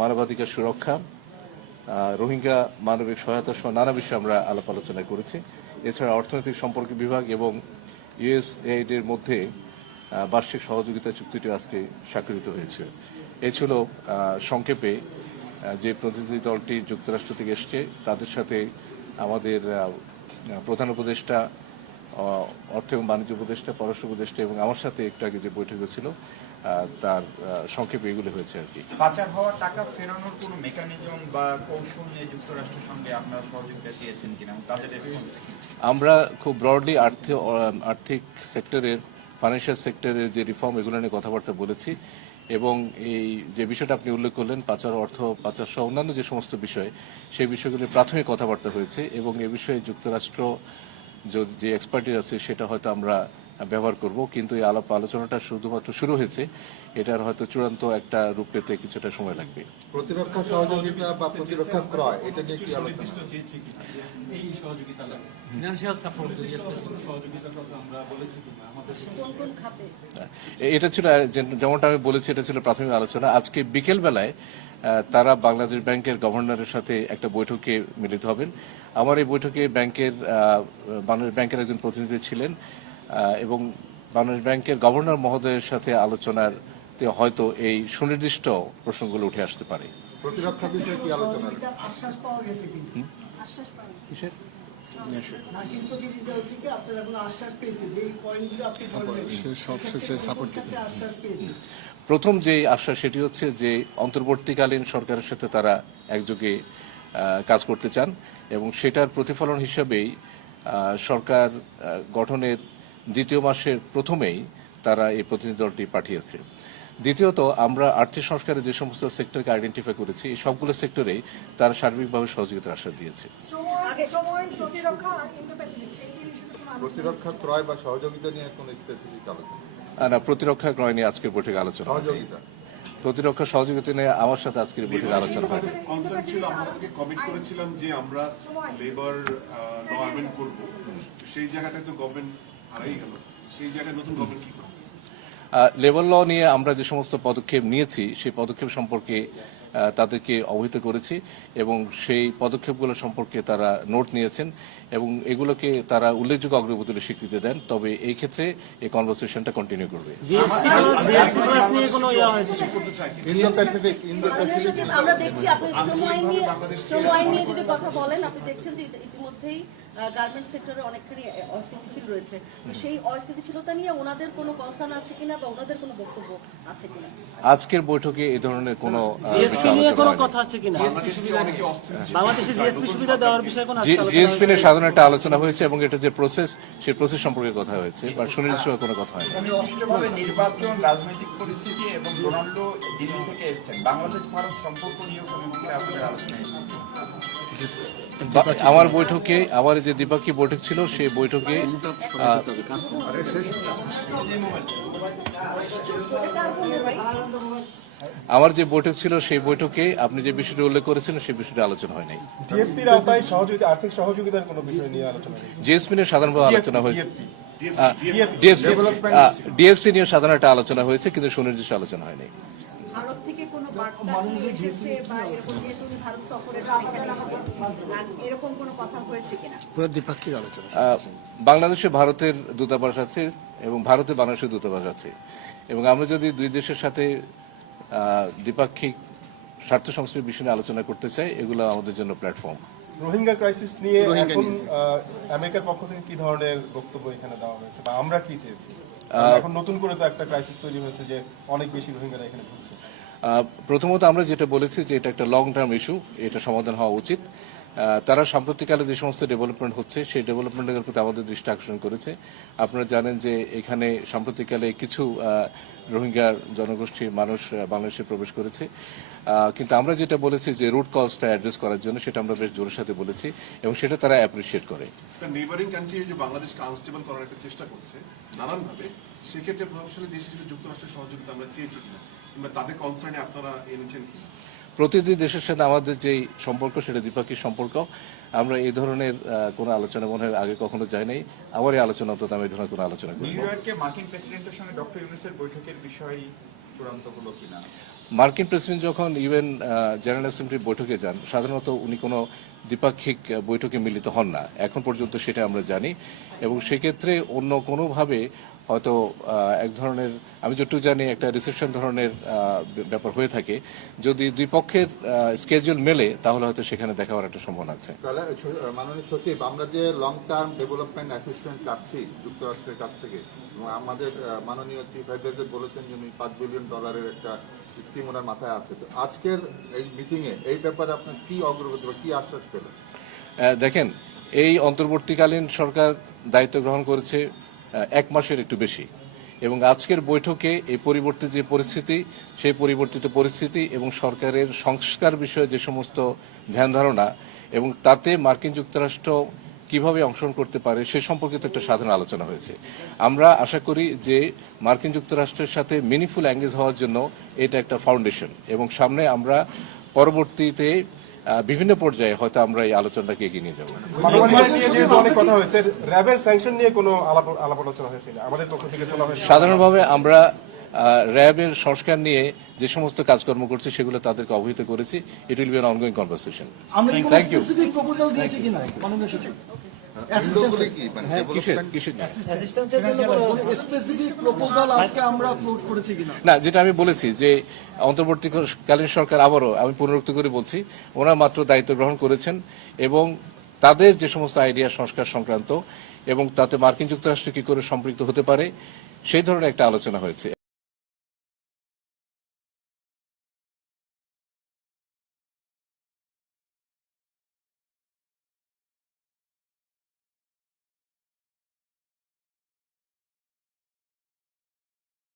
মানবাধিকার সুরক্ষা রোহিঙ্গা মানবিক সহায়তা সহ নানা বিষয়ে আমরা আলাপ আলোচনা করেছি। এছাড়া অর্থনৈতিক সম্পর্ক বিভাগ এবং ইউএসএইড এর মধ্যে বার্ষিক সহযোগিতা চুক্তিটি আজকে স্বাক্ষরিত হয়েছে। এ ছিল সংক্ষেপে যে প্রতিনিধি দলটি যুক্তরাষ্ট্র থেকে এসছে, তাদের সাথে আমাদের প্রধান উপদেষ্টা অর্থ এবং বাণিজ্য উপদেষ্টা পররাষ্ট্র উপদেষ্টা এবং আমার সাথে একটু আগে যে বৈঠক হয়েছিল তার সংক্ষেপে এগুলো হয়েছে আর কি। পাচার হওয়া টাকা ফেরানোর কোনো মেকানিজম বা কৌশল নিয়ে যুক্তরাষ্ট্রের সঙ্গে আপনারা সহযোগিতা চেয়েছেন কিনা তাদের আমরা খুব ব্রডলি আর্থিক আর্থিক সেক্টরের ফাইন্যান্সিয়াল সেক্টরের যে রিফর্ম এগুলো নিয়ে কথাবার্তা বলেছি এবং এই যে বিষয়টা আপনি উল্লেখ করলেন পাচার অর্থ পাচার সহ অন্যান্য যে সমস্ত বিষয় সেই বিষয়গুলির প্রাথমিক কথাবার্তা হয়েছে এবং এ বিষয়ে যুক্তরাষ্ট্র যে- যে এক্সপার্টিস আছে সেটা হয়তো আমরা ব্যবহার করব কিন্তু এই আলাপ আলোচনাটা শুধুমাত্র শুরু হয়েছে এটার হয়তো চূড়ান্ত একটা রূপ পেতে কিছুটা সময় লাগবে। প্রতিরক্ষা সহযোগিতা বা প্রতিরক্ষা ক্রয় এটা নিয়ে কি আলোচনা? এই সহযোগিতা লাগবে। ফিনান্সিয়াল সাপোর্ট আমরা বলেছি এটা ছিল যেমনটা আমি বলেছি এটা ছিল প্রাথমিক আলোচনা। আজকে বিকেল বেলায় তারা বাংলাদেশ ব্যাংকের গভর্নরের সাথে একটা বৈঠকে মিলিত হবেন। আমার এই বৈঠকে ব্যাংকের বাংলাদেশ ব্যাংকের একজন প্রতিনিধি ছিলেন এবং বাংলাদেশ ব্যাংকের গভর্নর মহোদয়ের সাথে আলোচনার তে হয়তো এই সুনির্দিষ্ট প্রসঙ্গগুলো উঠে আসতে পারে। প্রতিরক্ষা বিষয়ে কি আলোচনা? আশ্বাস পাওয়া গেছে কিন্তু। সব সেক্টরে সাপোর্ট প্রথম যে আশ্বাস সেটি হচ্ছে যে অন্তর্বর্তীকালীন সরকারের সাথে তারা একযোগে কাজ করতে চান এবং সেটার প্রতিফলন হিসাবেই সরকার গঠনের দ্বিতীয় মাসের প্রথমেই তারা এই প্রতিনিধি দলটি পাঠিয়েছে। দ্বিতীয়ত আমরা আর্থিক সংস্কারের যে সমস্ত সেক্টরকে আইডেন্টিফাই করেছি এই সবগুলো সেক্টরেই তারা সার্বিকভাবে সহযোগিতার আশ্বাস দিয়েছে। প্রতিরক্ষা ক্রয় বা সহযোগিতা নিয়ে কোনো স্পেসিফিক আলোচনা না প্রতিরক্ষা ক্রয় নিয়ে আজকের বৈঠকে আলোচনা প্রতিরক্ষা সহযোগিতা নিয়ে আমার সাথে আজকের বৈঠকে আলোচনা হয়। কনসার্ন ছিল আমরা কমিট করেছিলাম যে আমরা লেবার ল অ্যামেন্ড করব। সেই জায়গাটায় তো গভর্নমেন্ট হারাই গেল। সেই জায়গায় নতুন গভর্নমেন্ট কি লেবার ল নিয়ে আমরা যে সমস্ত পদক্ষেপ নিয়েছি সেই পদক্ষেপ সম্পর্কে তাদেরকে অবহিত করেছি এবং সেই পদক্ষেপগুলো সম্পর্কে তারা নোট নিয়েছেন এবং এগুলোকে তারা উল্লেখযোগ্য অগ্রগতি স্বীকৃতি দেন। তবে এই ক্ষেত্রে এই কনভারসেশনটা কন্টিনিউ করবে। করতে চাই। কি Indo Pacific Indo Bangladesh Pacific সচিব, আমরা দেখছি আপনি শ্রম আইন নিয়ে শ্রম আইন নিয়ে যদি কথা বলেন আপনি দেখছেন যে ইতিমধ্যেই গার্মেন্ট সেক্টরে অনেকখানি অস্থিতিশীল রয়েছে। সেই অস্থিতিশীলতা নিয়ে ওনাদের কোনো কনসার্ন আছে কিনা বা ওনাদের কোনো বক্তব্য আছে কিনা? আজকের বৈঠকে এই ধরনের কোনো জিএসপি নিয়ে কোনো কথা আছে কিনা বাংলাদেশে যে অনেকে অস্থির ছিল, বাংলাদেশে জিএসপি সুবিধা দেওয়ার বিষয়ে কোনো জিএসপি নিয়ে সাধারণ একটা আলোচনা হয়েছে এবং এটা যে প্রসেস সেই প্রসেস সম্পর্কে কথা হয়েছে বা সুনির্দিষ্ট কোনো কথা হয়নি নির্বাচন রাজনৈতিক পরিস্থিতি এবং দিল্লি থেকে এসছেন বাংলাদেশ ভারত সম্পর্ক নিয়েও কোনো বিষয়ে আপনাদের আলোচনা আমার বৈঠকে আমার যে দ্বিপাক্ষিক বৈঠক ছিল সেই বৈঠকে আমার যে বৈঠক ছিল সেই বৈঠকে আপনি যে বিষয়টি উল্লেখ করেছেন সেই বিষয়টি আলোচনা হয়নি ডিএফপির আওতায় সহযোগিতা আর্থিক সহযোগিতার কোনো বিষয় নিয়ে আলোচনা হয়েছে জিএসপি নিয়ে সাধারণভাবে আলোচনা হয়েছে। ডিএফসি নিয়ে সাধারণ একটা আলোচনা হয়েছে কিন্তু সুনির্দিষ্ট আলোচনা হয়নি। ভারত থেকে কোনো বার্তা নিয়ে এসেছে বা এরকম যেহেতু উনি ভারত সফরে এখানে এসেছেন, আর এরকম কোনো কথা হয়েছে কিনা? পুরো দ্বিপাক্ষিক আলোচনা বাংলাদেশে ভারতের দূতাবাস আছে এবং ভারতে বাংলাদেশের দূতাবাস আছে। এবং আমরা যদি দুই দেশের সাথে দ্বিপাক্ষিক স্বার্থ সংশ্লিষ্ট বিষয় নিয়ে আলোচনা করতে চাই এগুলো আমাদের জন্য প্ল্যাটফর্ম রোহিঙ্গা ক্রাইসিস নিয়ে এখন আমেরিকার পক্ষ থেকে কি ধরনের বক্তব্য এখানে দেওয়া হয়েছে? বা আমরা কি চেয়েছি? এখন নতুন করে তো একটা ক্রাইসিস তৈরি হয়েছে যে অনেক বেশি রোহিঙ্গারা এখানে ঘুরছে। আহ, প্রথমত আমরা যেটা বলেছি যে এটা একটা লং টার্ম ইস্যু এটা সমাধান হওয়া উচিত। তারা সাম্প্রতিককালে যে সমস্ত ডেভেলপমেন্ট হচ্ছে, সেই ডেভেলপমেন্টের প্রতি আমাদের দৃষ্টি আকর্ষণ করেছে। আপনারা জানেন যে এখানে সাম্প্রতিককালে কিছু রোহিঙ্গা জনগোষ্ঠীর মানুষ বাংলাদেশে প্রবেশ করেছে। কিন্তু আমরা যেটা বলেছি যে রুট কজটা অ্যাড্রেস করার জন্য, সেটা আমরা বেশ জোরের সাথে বলেছি এবং সেটা তারা অ্যাপ্রিসিয়েট করে। স্যার কান্ট্রি যে বাংলাদেশকে আনস্টেবল করার একটা চেষ্টা করছে, নানানভাবে, সেক্ষেত্রে প্রভাবশালী দেশ হিসেবে যুক্তরাষ্ট্রের সহযোগিতা আমরা চেয়েছি কিনা, কিংবা তাদের কনসার্নে আপনারা এনেছেন কি প্রতিটি দেশের সাথে আমাদের যেই সম্পর্ক সেটা দ্বিপাক্ষিক সম্পর্ক আমরা এই ধরনের কোনো আলোচনা মনে হয় আগে কখনো যাই নাই। আমার এই আলোচনা অন্তত আমি এই ধরনের কোনো আলোচনা ইয়র্কে মার্কিন প্রেসিডেন্টের সঙ্গে ডক্টর ইউনুসের বৈঠকের বিষয় চূড়ান্ত হলো কিনা? মার্কিন প্রেসিডেন্ট যখন ইউএন জেনারেল অ্যাসেম্বলির বৈঠকে যান সাধারণত উনি কোনো দ্বিপাক্ষিক বৈঠকে মিলিত হন না। এখন পর্যন্ত সেটা আমরা জানি এবং সেক্ষেত্রে অন্য কোনোভাবে হয়তো এক ধরনের আমি যতটুকু জানি একটা রিসেপশন ধরনের ব্যাপার হয়ে থাকে। যদি দুই পক্ষের স্কেজুল মেলে তাহলে হয়তো সেখানে দেখা হওয়ার একটা সম্ভাবনা আছে। তাহলে মাননীয় সচিব আমরা যে লং টার্ম ডেভেলপমেন্ট অ্যাসিস্ট্যান্ট চাচ্ছি যুক্তরাষ্ট্রের কাছ থেকে এবং আমাদের মাননীয় চিফ অ্যাডভাইজার বলেছেন যে উনি পাঁচ বিলিয়ন ডলারের একটা স্কিম ওনার মাথায় আছে। তো আজকের এই মিটিং এ এই ব্যাপারে আপনার কি অগ্রগতি বা কি আশ্বাস পেলেন? দেখেন এই অন্তর্বর্তীকালীন সরকার দায়িত্ব গ্রহণ করেছে এক মাসের একটু বেশি। এবং আজকের বৈঠকে এই পরিবর্তিত যে পরিস্থিতি, সেই পরিবর্তিত পরিস্থিতি এবং সরকারের সংস্কার বিষয়ে যে সমস্ত ধ্যান ধারণা এবং তাতে মার্কিন যুক্তরাষ্ট্র কীভাবে অংশগ্রহণ করতে পারে, সে সম্পর্কিত একটা সাধারণ আলোচনা হয়েছে। আমরা আশা করি যে মার্কিন যুক্তরাষ্ট্রের সাথে মিনিংফুল অ্যাঙ্গেজ হওয়ার জন্য এটা একটা ফাউন্ডেশন এবং সামনে আমরা পরবর্তীতে বিভিন্ন পর্যায়ে হয়তো আমরা এই আলোচনাটাকে এগিয়ে নিয়ে যাব। মানবাধিকার নিয়ে যেহেতু অনেক কথা র্যাবের স্যাংশন নিয়ে কোনো আলাপ আলাপ আলোচনা হয়েছে না আমাদের পক্ষ থেকে তোলা হয়েছে। সাধারণভাবে আমরা র্যাবের সংস্কার নিয়ে যে সমস্ত কাজকর্ম করছি সেগুলো তাদেরকে অবহিত করেছি। It will be on ongoing conversation thank you না যেটা আমি বলেছি যে অন্তর্বর্তীকালীন সরকার আবারও আমি পুনরুক্ত করে বলছি ওনারা মাত্র দায়িত্ব গ্রহণ করেছেন এবং তাদের যে সমস্ত আইডিয়া সংস্কার সংক্রান্ত এবং তাতে মার্কিন যুক্তরাষ্ট্র কি করে সম্পৃক্ত হতে পারে সেই ধরনের একটা আলোচনা হয়েছে।